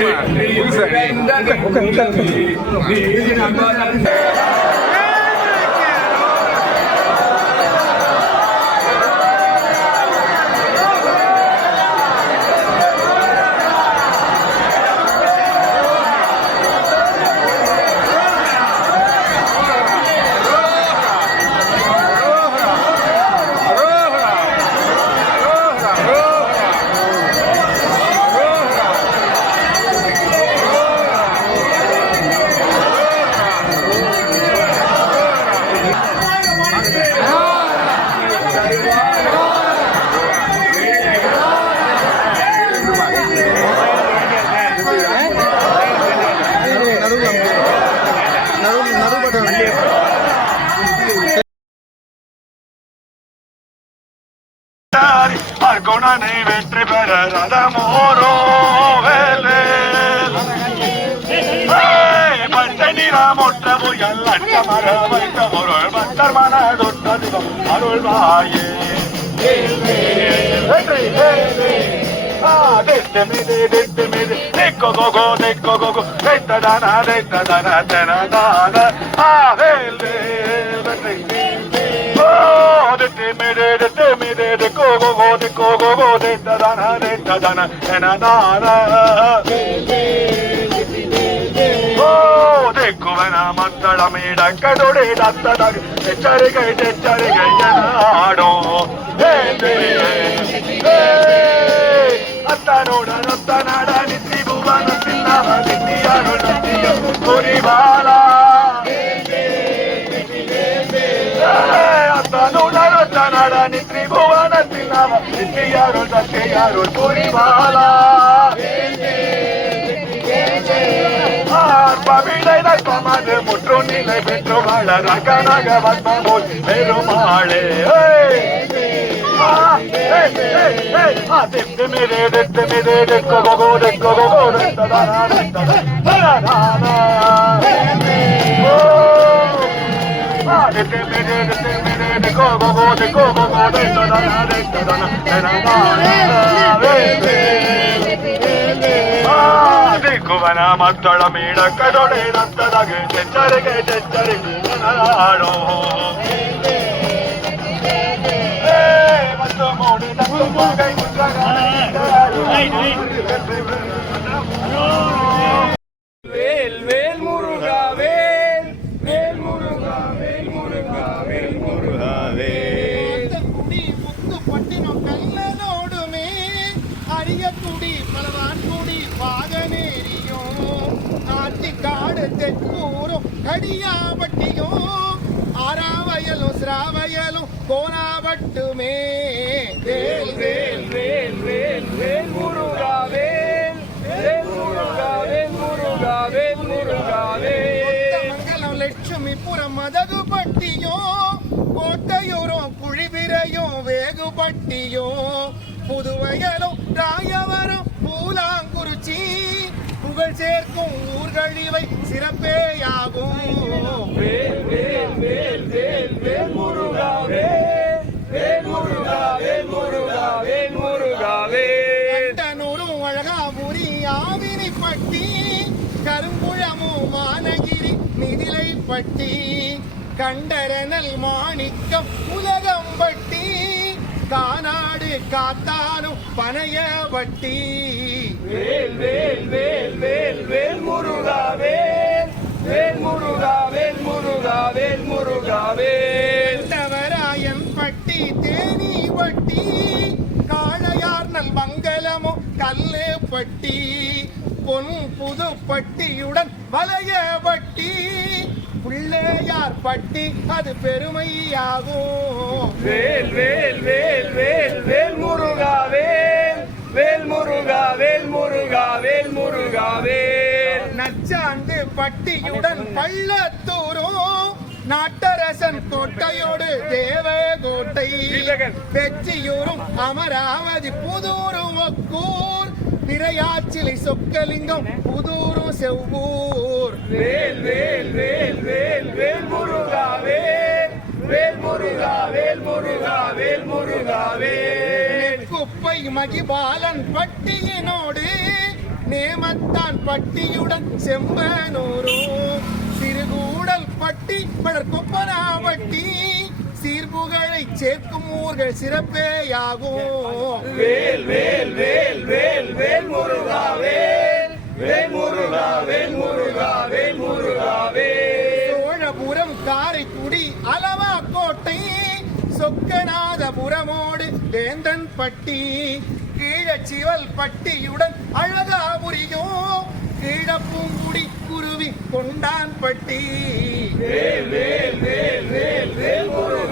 Okay okay okay குணனை வெற்றி பெற ரதமோரோ பச்சை நிறமொற்ற புயல் அட்ட மர வைத்த பொருள் பக்தர் மனதொட்டதிகம் அருள்வாயே வெற்றி Dekko gogo, dekko gogo, detta dana, detta dana, dana dana, ah, vel, vel, Oh, dette me de, dette me de, dekko gogo, dekko gogo, detta dana, detta dana, dana dana. Oh, dekko vena mattala தெக்குவன மத்தளமிட கடொடை தத்ததகு. எச்சரிக்கை எச்சரிக்கை வெற்றியாரோல் தக்கையாரோல் புரிவாளா பமது முற்று நிலை பெற்று வளர கனக வந்தமோல் பெருமாளே திட்டு மிரு திட்டு மிரு கொகோ கொகோ ததான దిక్కువన మత్తడ మీడ కడొడే రత్తదగే குடி பாகனேரியும் தெற்கூரும் கடியாபட்டியும் ஆறாவயலும் சிராவயலும் கோனாபட்டுமே வேல் வேல் வேல் வேல் வேல் முருகா வேல் வேல் முருகா வேல் முருகா வேல் முருகா வேல். லட்சுமிபுரம் மதகுபட்டியும் கோட்டையூரும் குழிவிரையும் வேகுபட்டியும் புதுவயலும் ராயவரம் பூலாங்குறிச்சி புகழ் சேர்க்கும் ஊர்களிவை சிறப்பேயாகும். வேல் வேல் வேல் வேல் வேல் முருகா வேல் வேல் முருகா வேல் முருகா வேல் முருகா மானகிரி மிதிலைப்பட்டி கண்டரனல் மாணிக்கம் உலகம்பட்டி கானாடு காத்தானும் பனையவட்டி வேல் வேல் வேல் வேல் வேல் முருகா வேல். வேல் முருகா வேல் முருகா வேல் முருகா வேல். தவராயன் பட்டி தேனி வட்டி. காளையார் நல் மங்கலமோ கல்லு பட்டி. பொன் புது பட்டியுடன் வளைய பட்டி பிள்ளையார் பட்டி அது பெருமையாகும். வேல் வேல் வேல் வேல் வேல் முருகா வேல் வேல் முருகா வேல் முருகா வேல் முருகா வேல். நச்சாண்டு பட்டியுடன் பள்ளத்தூரும் நாட்டரசன் கோட்டையோடு தேவகோட்டை. வெற்றியூரும் அமராவதி புதூரும் ஒக்கூர் நிறையாச்சிலை சொக்கலிங்கம் புதூரும் செவ்வூர். வேல் வேல் வேல் வேல் வேல் முருகா வேல். வேல் முருகா வேல் முருகா வேல் முருகா வேல். குப்பை மகிபாலன் பட்டியினோடு நேமத்தான் பட்டியுடன் செம்பனூரும். சிறுகூடல் பட்டி கொப்பனாவட்டி சீர்புகழை சேர்க்கும் ஊர்கள் சிறப்பேயாகும். வேல் வேல் வேல் வேல் வேல் முருகா வேல். வேல் முருகா வேல் முருகா வேல் முருகா வேல். சோழபுரம் காரைக்குடி அலவா கோட்டை. சொக்கநாதபுரமோடு வேந்தன் பட்டி. கீழச்சிவல் பட்டியுடன் அழகாபுரியும் கீழப்பூங்குடி குருவி கொண்டான் பட்டி. வேல் வேல் வேல் வேல் வேல் முருகா